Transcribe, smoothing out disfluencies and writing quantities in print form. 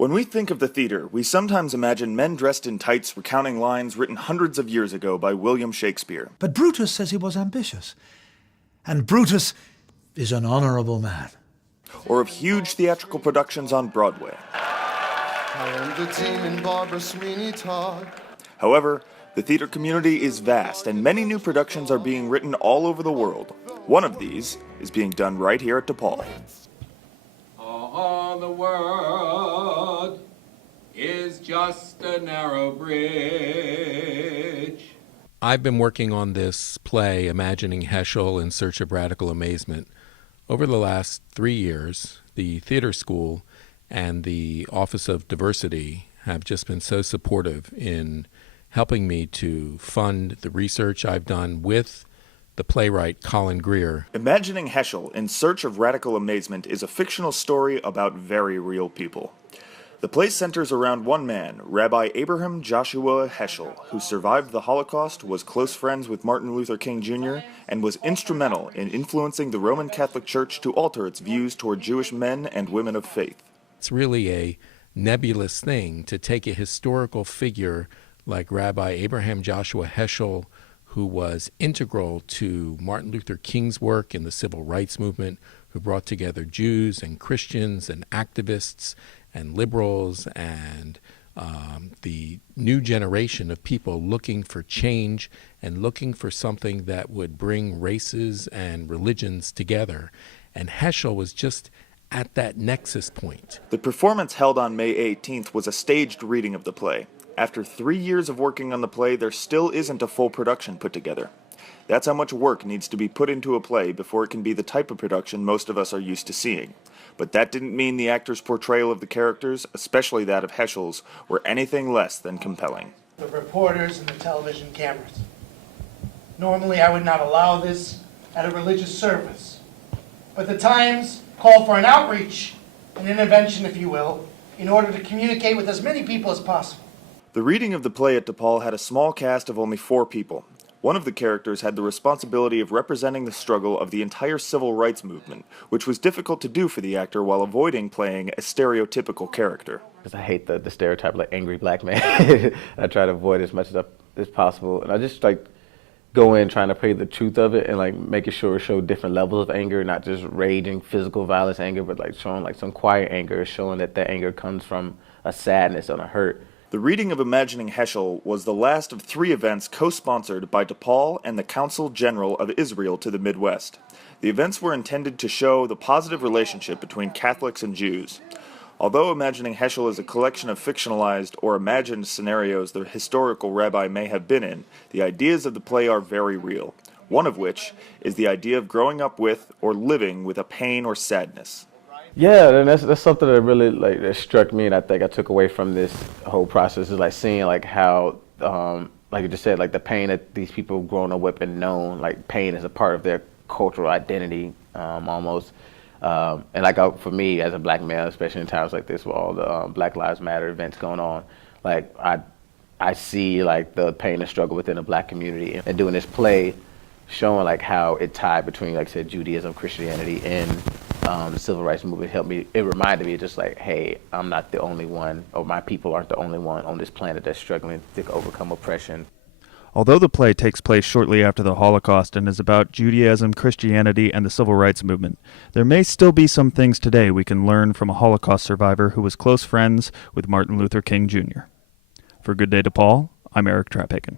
When we think of the theater, we sometimes imagine men dressed in tights recounting lines written hundreds of years ago by William Shakespeare. But Brutus says he was ambitious. And Brutus is an honorable man. Or of huge theatrical productions on Broadway. I am the demon Barbara Sweeney Todd. However, the theater community is vast, and many new productions are being written all over the world. One of these is being done right here at DePaul. The world is just a narrow bridge. I've been working on this play, Imagining Heshel in Search of Radical Amazement, over the last 3 years. The theater school and the Office of Diversity have just been so supportive in helping me to fund the research I've done with the playwright Colin Greer. Imagining Heshel in Search of Radical Amazement is a fictional story about very real people. The play centers around one man, Rabbi Abraham Joshua Heshel, who survived the Holocaust, was close friends with Martin Luther King Jr., and was instrumental in influencing the Roman Catholic Church to alter its views toward Jewish men and women of faith. It's really a nebulous thing to take a historical figure like Rabbi Abraham Joshua Heshel, who was integral to Martin Luther King's work in the civil rights movement, who brought together Jews and Christians and activists and liberals and the new generation of people looking for change and looking for something that would bring races and religions together. And Heshel was just at that nexus point. The performance held on May 18th was a staged reading of the play. After 3 years of working on the play, there still isn't a full production put together. That's how much work needs to be put into a play before it can be the type of production most of us are used to seeing. But that didn't mean the actors' portrayal of the characters, especially that of Heshel's, were anything less than compelling. The reporters and the television cameras. Normally I would not allow this at a religious service, but the times call for an outreach, an intervention if you will, in order to communicate with as many people as possible. The reading of the play at DePaul had a small cast of only 4 people. One of the characters had the responsibility of representing the struggle of the entire civil rights movement, which was difficult to do for the actor while avoiding playing a stereotypical character. Because I hate the stereotype like angry black man. I try to avoid as much as possible. And I just go in trying to play the truth of it and making sure it show different levels of anger, not just raging physical violence anger, but showing some quiet anger, showing that anger comes from a sadness and a hurt. The reading of Imagining Heshel was the last of 3 events co-sponsored by DePaul and the Council General of Israel to the Midwest. The events were intended to show the positive relationship between Catholics and Jews. Although Imagining Heshel is a collection of fictionalized or imagined scenarios the historical rabbi may have been in, the ideas of the play are very real, one of which is the idea of growing up with or living with a pain or sadness. Yeah, and that's something that really that struck me, and I think I took away from this whole process is seeing how like you just said, the pain that these people grown up with and known, pain is a part of their cultural identity almost. And for me as a black male, especially in times like this with all the Black Lives Matter events going on, I see the pain and struggle within the black community, and doing this play, showing how it tied between, like I said, Judaism, Christianity, and the civil rights movement helped me. It reminded me just hey, I'm not the only one, or my people aren't the only one on this planet that's struggling to overcome oppression. Although the play takes place shortly after the Holocaust and is about Judaism, Christianity, and the civil rights movement, there may still be some things today we can learn from a Holocaust survivor who was close friends with Martin Luther King Jr. For Good Day DePaul, I'm Eric Traphagen.